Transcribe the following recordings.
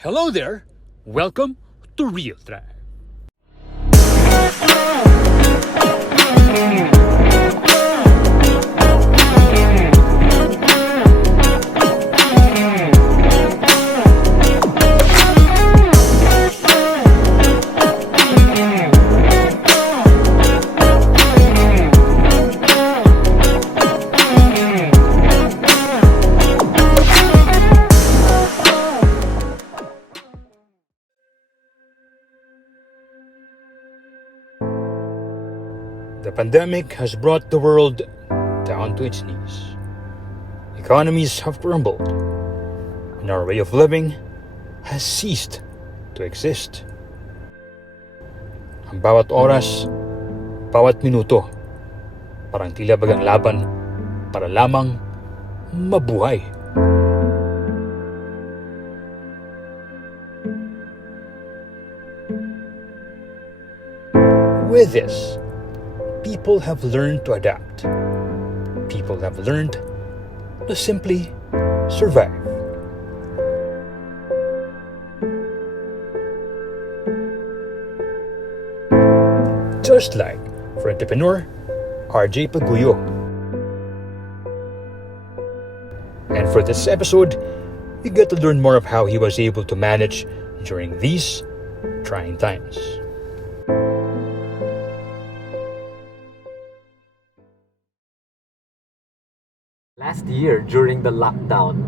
Hello there! Welcome to Real Drive. The pandemic has brought the world down to its knees. Economies have crumbled, and our way of living has ceased to exist. Ang bawat oras, bawat minuto, parang tila bagang laban para lamang mabuhay. With this, people have learned to adapt. People have learned to simply survive. Just like for entrepreneur RJ Paguyo. And for this episode, we get to learn more of how he was able to manage during these trying times. Last year during the lockdown,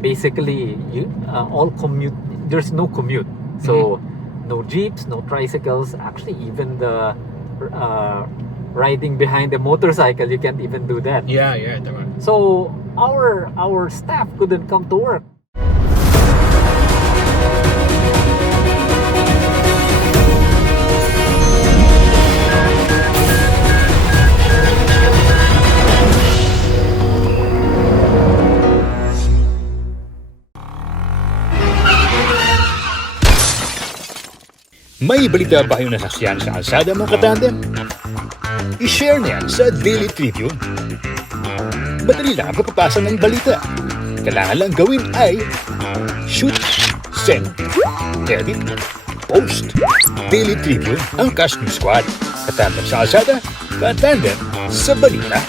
basically all commute. There's no commute, so no jeeps, no tricycles. Actually, even the riding behind the motorcycle, you can't even do that. Yeah. So our staff couldn't come to work. May balita ba kayong nasakyan sa kalsada mga katandem? I-share na yan sa Daily Tribune. Madali lang ang pagpapasa ng balita. Kailangan lang gawin ay shoot, send, edit, post. Daily Tribune, ang Cash News Squad. Katandem sa kalsada, katandem sa balita.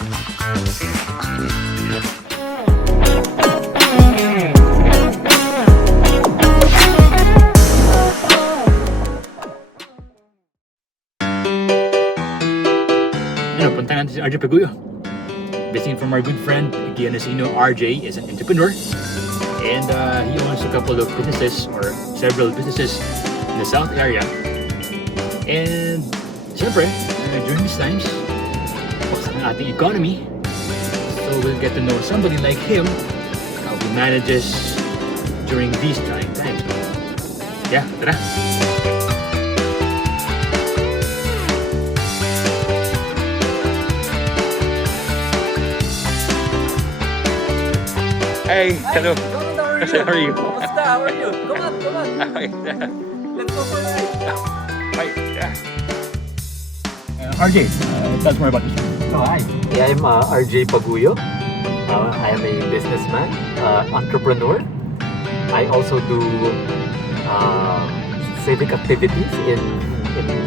Punta natin si RJ Paguyo. Visiting from our good friend, Gianasino. RJ is an entrepreneur and he owns a couple of businesses or several businesses in the South area. And syempre, during these times, baksak ang ating economy. So we'll get to know somebody like him, how he manages during these trying times. Yeah, tara! Hey, hello. How are you? Kamusta? How are you? Come on. Let's go for a ride. Hi. Yeah. RJ, tell us more about this. Oh, hi. I'm RJ Paguyo. I am a businessman, entrepreneur. I also do civic activities in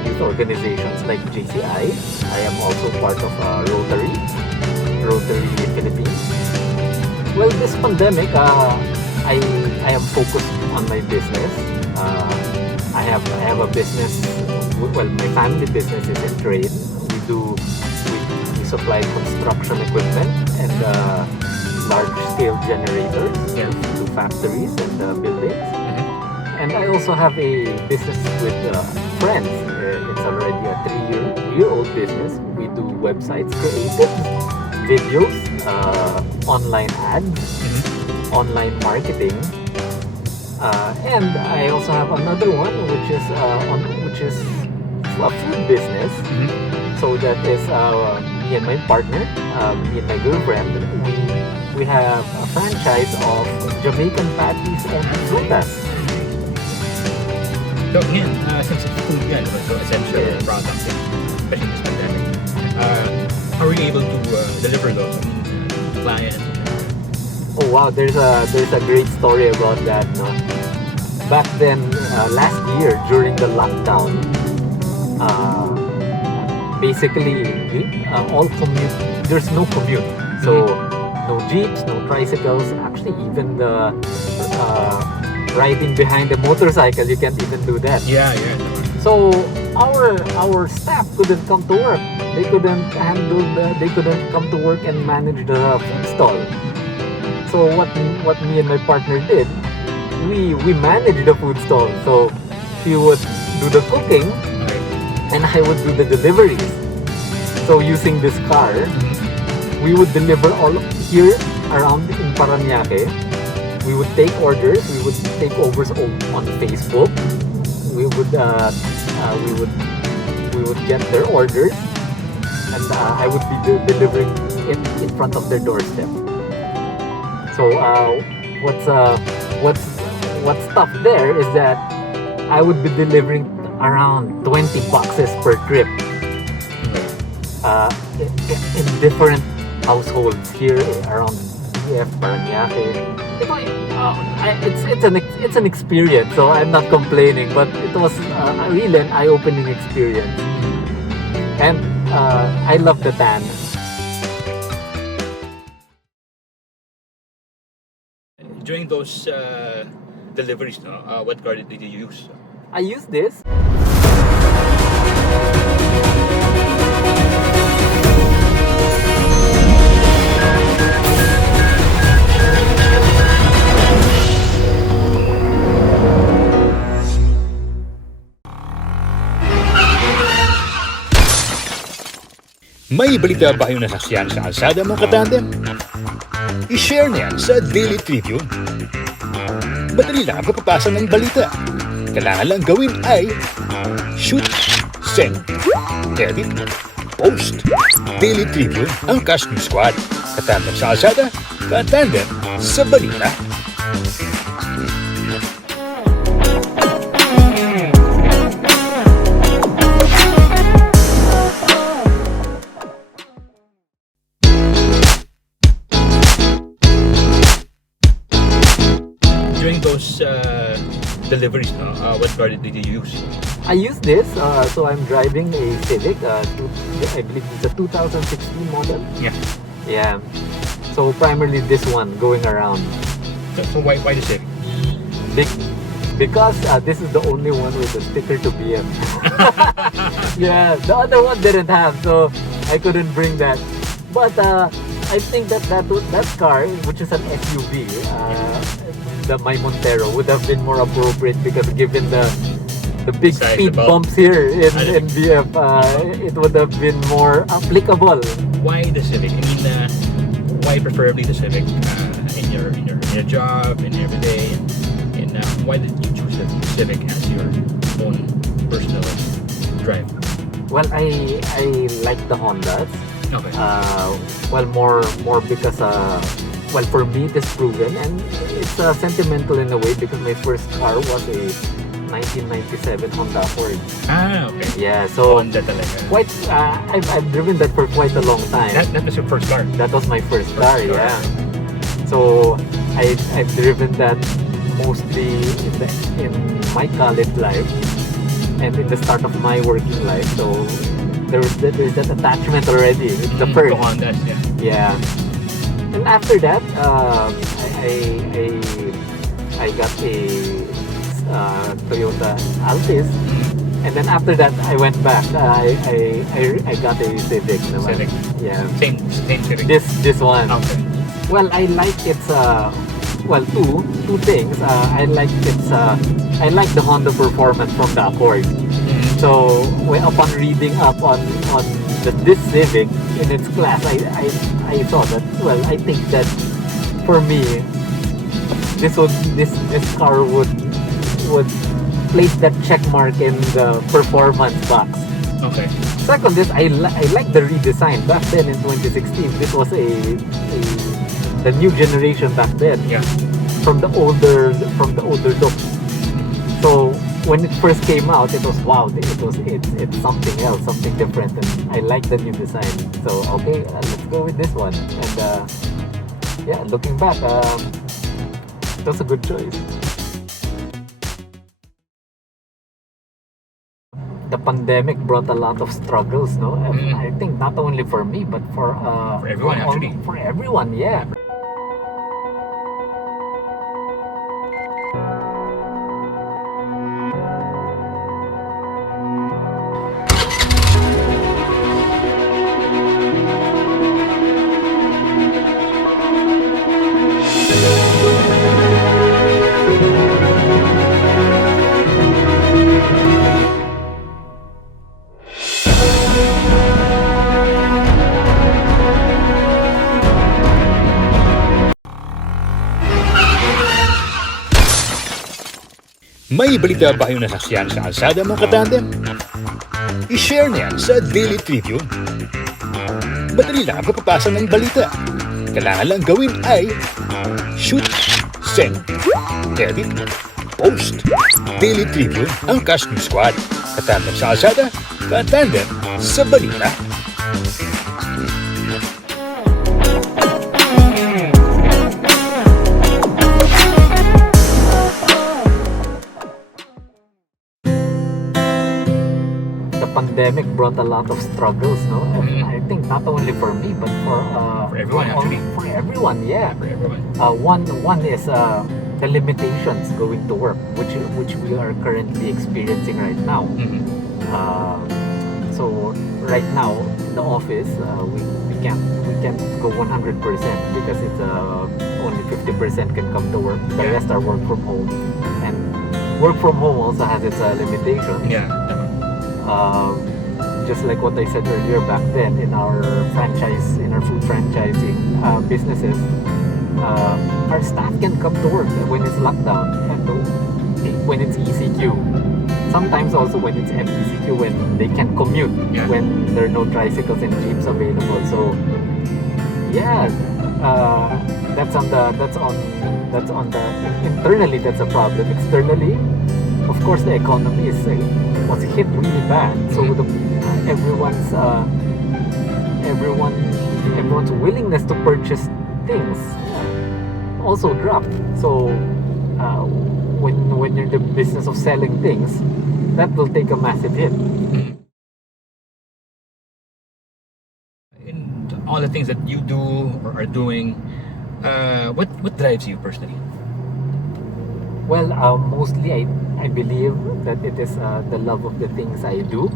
youth organizations like JCI. I am also part of Rotary Philippines. Well, this pandemic, I am focused on my business. I have a business. Well, my family business is in trade. We supply construction equipment and large-scale generators to factories and buildings. And I also have a business with friends. It's already a 3-year-old business. We do websites, creative videos, online ads, online marketing, and I also have another one which is a food business. So that is me and my partner, me and my girlfriend. We have a franchise of Jamaican patties and frutas. So again, since it's food yan, so essential product, especially in this pandemic, how are you able to deliver those to clients? Oh wow, there's a great story about that. No? Back then, last year during the lockdown, uh, basically all commute. There's no commute, so no jeeps, no tricycles. Actually, even the riding behind a motorcycle, you can't even do that. Yeah, yeah. So our staff couldn't come to work. They couldn't handle they couldn't come to work and manage the food stall. So what me and my partner did, we managed the food stall. So she would do the cooking and I would do the deliveries. So using this car, we would deliver all here around in Paranaque. We would take orders. We would take orders on Facebook. We would get their orders, and I would be delivering it in front of their doorstep. So what's tough there is that I would be delivering around 20 boxes per trip, in different households here around BF, Paranaque. It's an experience, so I'm not complaining, but it was really an eye-opening experience, and I love the tan. During those deliveries, no, what car did you use? I use this. May balita ba kayong nasakyan sa kalsada mga katandem? I-share niyan sa Daily Tribune. Madali lang ang pagpapasa ng balita. Kailangan lang gawin ay shoot, send, edit, post. Daily Tribune, ang Cash News Squad. Katandem sa kalsada, katandem sa balita. During those deliveries, no, what car did you use? I use this, so I'm driving a Civic. I believe it's a 2016 model. Yeah. Yeah. So primarily this one going around. So why the Civic? Because this is the only one with a sticker to BM. Yeah, the other one didn't have, so I couldn't bring that. But I think that car, which is an SUV, my Montero would have been more appropriate, because given the big Size, speed the bumps here in BF, it would have been more applicable. Why the Civic? I mean, why preferably the Civic in your job, in every day, and why did you choose the Civic as your own personal drive? Well, I like the Hondas. Okay. Well, more because well, for me it is proven, and it's sentimental in a way, because my first car was a 1997 Honda Accord. Ah, okay. Yeah, so Honda talaga. quite I've driven that for quite a long time. That was your first car. That was my first car, car. yeah. So I've driven that mostly in my college life and in the start of my working life. So there's that attachment already. It's the first. To Hondas, yeah. Yeah. And after that, I got a Toyota Altis, and then after that I went back. I got a Civic naman. Civic. Yeah. Same Civic. This one. Okay. Well, I like its well, two things. I like the Honda performance from the Accord. So upon reading up on this Civic in its class, I saw that. Well, I think that for me, this car would place that check mark in the performance box. Okay. Second is I like the redesign. Back then in 2016, this was the new generation back then. Yeah. From the older look. So when it first came out, it was wow. It's something else, something different, and I like the new design. So okay, let's go with this one. And yeah, looking back, that's a good choice. The pandemic brought a lot of struggles, no? And I think not only for me, but for everyone, actually. For everyone, yeah. May balita ba kayong nasaksiyan sa kalsada mga katandem? I-share niyan sa Daily Tribune. Madali lang ang pagpapasa ng balita. Kailangan lang gawin ay shoot, send, edit, post. Daily Tribune, ang Cash News Squad. Katandem sa kalsada, katandem sa balita. Pandemic brought a lot of struggles, no? And I think not only for me, but for everyone, actually. For everyone, yeah. For everyone. One is the limitations going to work, which we are currently experiencing right now. So right now, in the office, we can't go 100% because it's only 50% can come to work. The rest are work from home, and work from home also has its limitations. Yeah. Just like what I said earlier, back then in our food franchising businesses, our staff can come to work when it's lockdown and when it's ECQ. Sometimes also when it's MTCQ, when they can commute, when there are no tricycles and jeeps available. So yeah, that's on the internally, that's a problem. Externally, of course, the economy was hit really bad. So everyone's willingness to purchase things also dropped. So when you're in the business of selling things, that will take a massive hit. In all the things that you do or are doing, what drives you personally? Well, mostly I believe that it is the love of the things I do.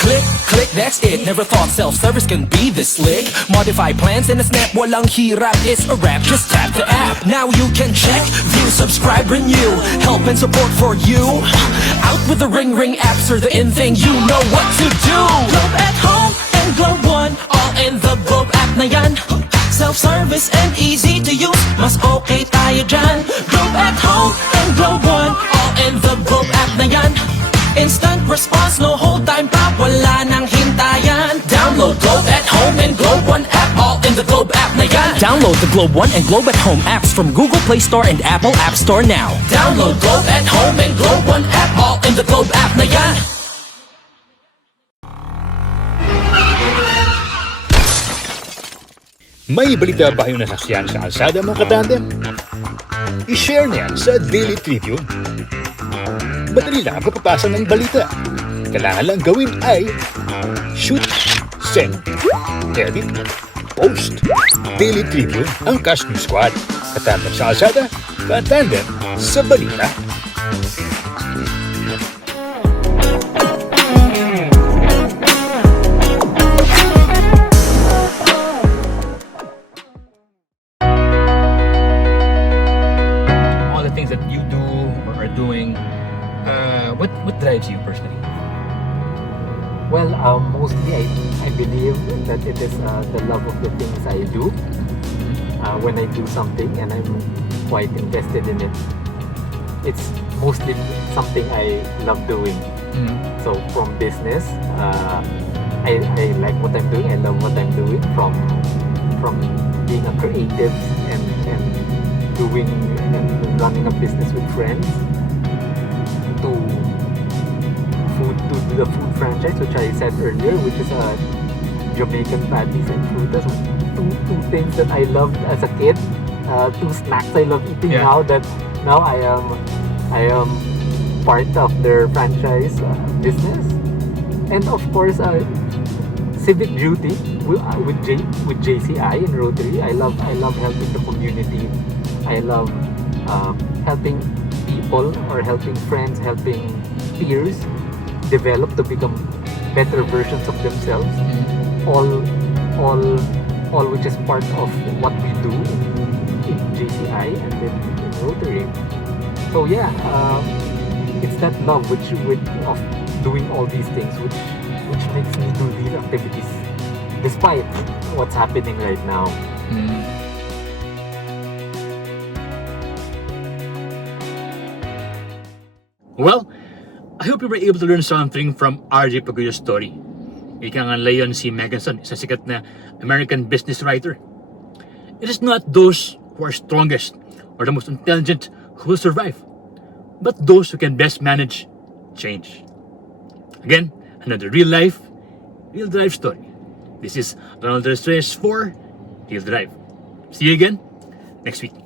Click, click, that's it. Never thought self-service can be this slick. Modify plans in a snap, walang hirap. It's a wrap, just tap the app. Now you can check, view, subscribe, renew. Help and support for you. Out with the Ring Ring apps or the in thing, you know what to do. Globe at home and Globe One, all in the Globe app na yan. Self-service and easy to use, mas okay tayo dyan. Globe at home and Globe One, all in the Globe app na yan. Instant response, no hold time pa, wala nang hintayan. Download Globe at home and Globe One app, all in the Globe app na yan. Download the Globe One and Globe at Home apps from Google Play Store and Apple App Store now. Download Globe at home and Globe One app, all in the Globe app na yan. May balita ba kayong nasaksiyan sa kalsada mga katandem? I-share niyan sa Daily Tribune. Madali lang ang pagpapasa ng balita. Kailangan lang gawin ay shoot, send, edit, post. Daily Tribune, ang Cash News Squad. Katandem sa kalsada, katandem sa balita. All the things that you do or are doing, what drives you personally? Well, mostly I believe that it is the love of the things I do. When I do something and I'm quite invested in it, it's mostly something I love doing. So from business, I like what I'm doing. I love what I'm doing. From being a creative and doing and running a business with friends, to the food franchise, which I said earlier, which is Jamaican patties and frutas. Two things that I loved as a kid. Two snacks I love eating Yeah. now that now I am part of their franchise business. And of course, civic duty with JCI and Rotary. I love helping the community. I love helping people or helping friends, helping peers develop to become better versions of themselves. All which is part of what we do in JCI and in Rotary. So yeah, it's that love of doing all these things which makes me do these activities despite what's happening right now. Well, I hope you were able to learn something from RJ Paguyo's story. Ika nga Leon C. Meganson, isa sikat na American business writer. It is not those who are strongest or the most intelligent who will survive, but those who can best manage change. Again, another real life, real drive story. This is Ronald Restrepo for Real Drive. See you again next week.